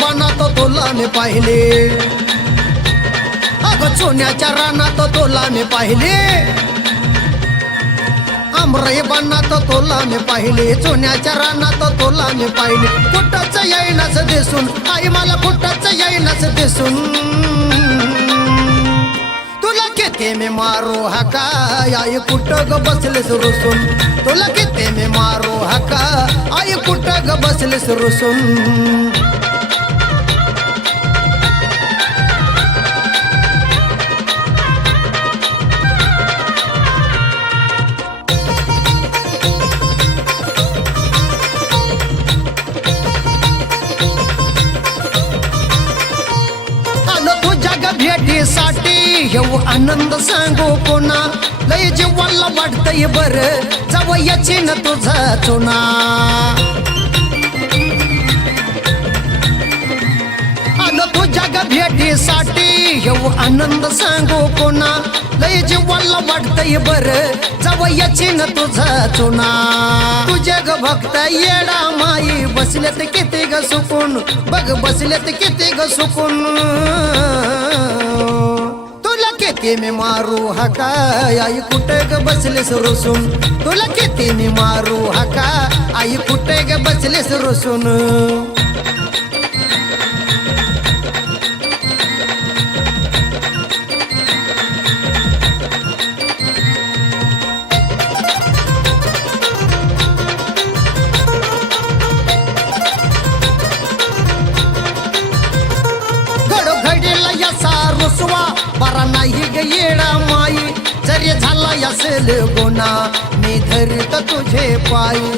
बनात तुला मी पाहिले, अगं चोण्याच्या रानात तुला मी पाहिले, आमरई बनात तुला मी पाहिले, चोण्याच्या रानात तुला मी पाहिले. कुठंच येईनाच दिसून आई मला, कुठंच येईनाच दिसून. तुला किती मी मारू हाका आई, कुठं ग बसलेस रुसून. तुला किती मी मारू हाका आई, कुठं ग बसलेस रुसून. भेटीसाठी येऊ आनंद सांगू कोणा, लय जीवाला वाटतंय बर जावं याची न तुझा चुना. आलो तुझ्या ग भेटीसाठी येऊ आनंद सांगू कोणा, लय जीवाला वाटतंय बर जावं याची न तुझा चुना. तुझे ग भक्त येडा माई बसलेत किती ग सुकून, बघ बसलेत किती ग सुकून. तुला किती मी मारू हाका आई, कुठे ग बसलेस रुसून. तुला किती मी मारू हाका आई, कुठे ग बसलेस रुसून. बरा नाही ग येडा माई, जरी झाला असेल गुन्हा मी धरीत तुझे पायी.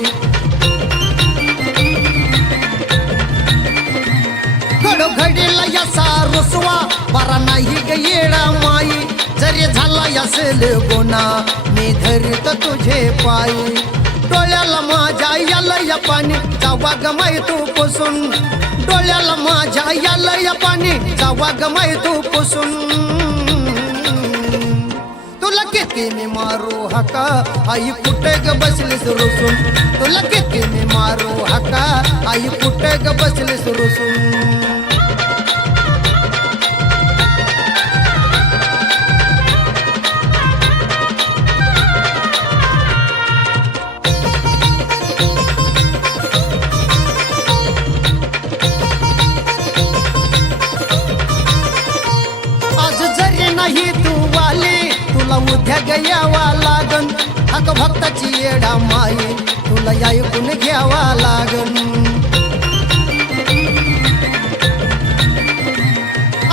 घडोघडीला यसा रुसवा बरा नाही ग येडा माई, जरी झाला असेल गुन्हा मी धरीत तुझे पायी. डोळ्याला माझ्या याला या पाणी जावा गमाई तू पुसून, डोळ्याला माझ्या याला या पाणी जावा गमाई तू पुसून. तुला किती मी मारू हाका आई, कुठे ग बसलीस रुसून. तुला किती मी मारू हाका आई, कुठे ग बसलीस रुसून. आज जरी नाही तू वाली, तुला उद्या गयावा लागन. हक भक्ताची येडा माई, तुला ऐकून घ्यावा लागन.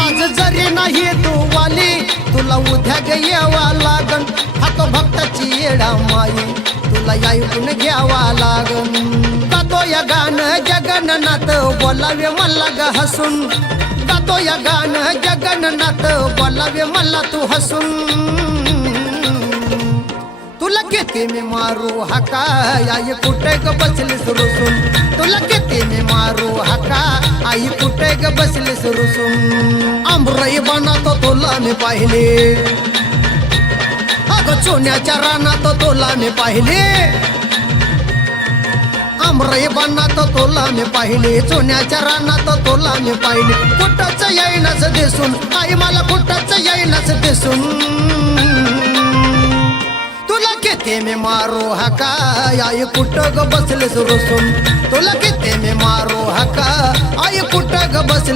आज जरी नाही तू वाली, तुला उद्या गयावा लागन. हक भक्ताची येडा माई, तुला ऐकून घ्यावा लागन. गातो या गाणं जगन्नाथ बोलावे मला ग हसून, गातो या गाणं जगन्नाथ बोलावे मला तू हसून. तुला किती मी मारू हाका आई, कुठे ग बसलीस रुसून. तुला किती मी मारू हाका आई, कुठे ग बसलीस रुसून. आंबरई बनात तुला मी पाहिले, अगं चोण्याच्या रानात तुला मी पाहिले, आंबरई बनात तुला मी पाहिले, चोण्याच्या रानात तुला मी पाहिले. कुठंच येईनाच दिसून आई मला, कुठंच येईनाच दिसून. तुला किती मी मारू हाका आई, कुठं ग बसलीस रुसून. तुला किती मी मारू हाका आई, कुठं ग बसलीस.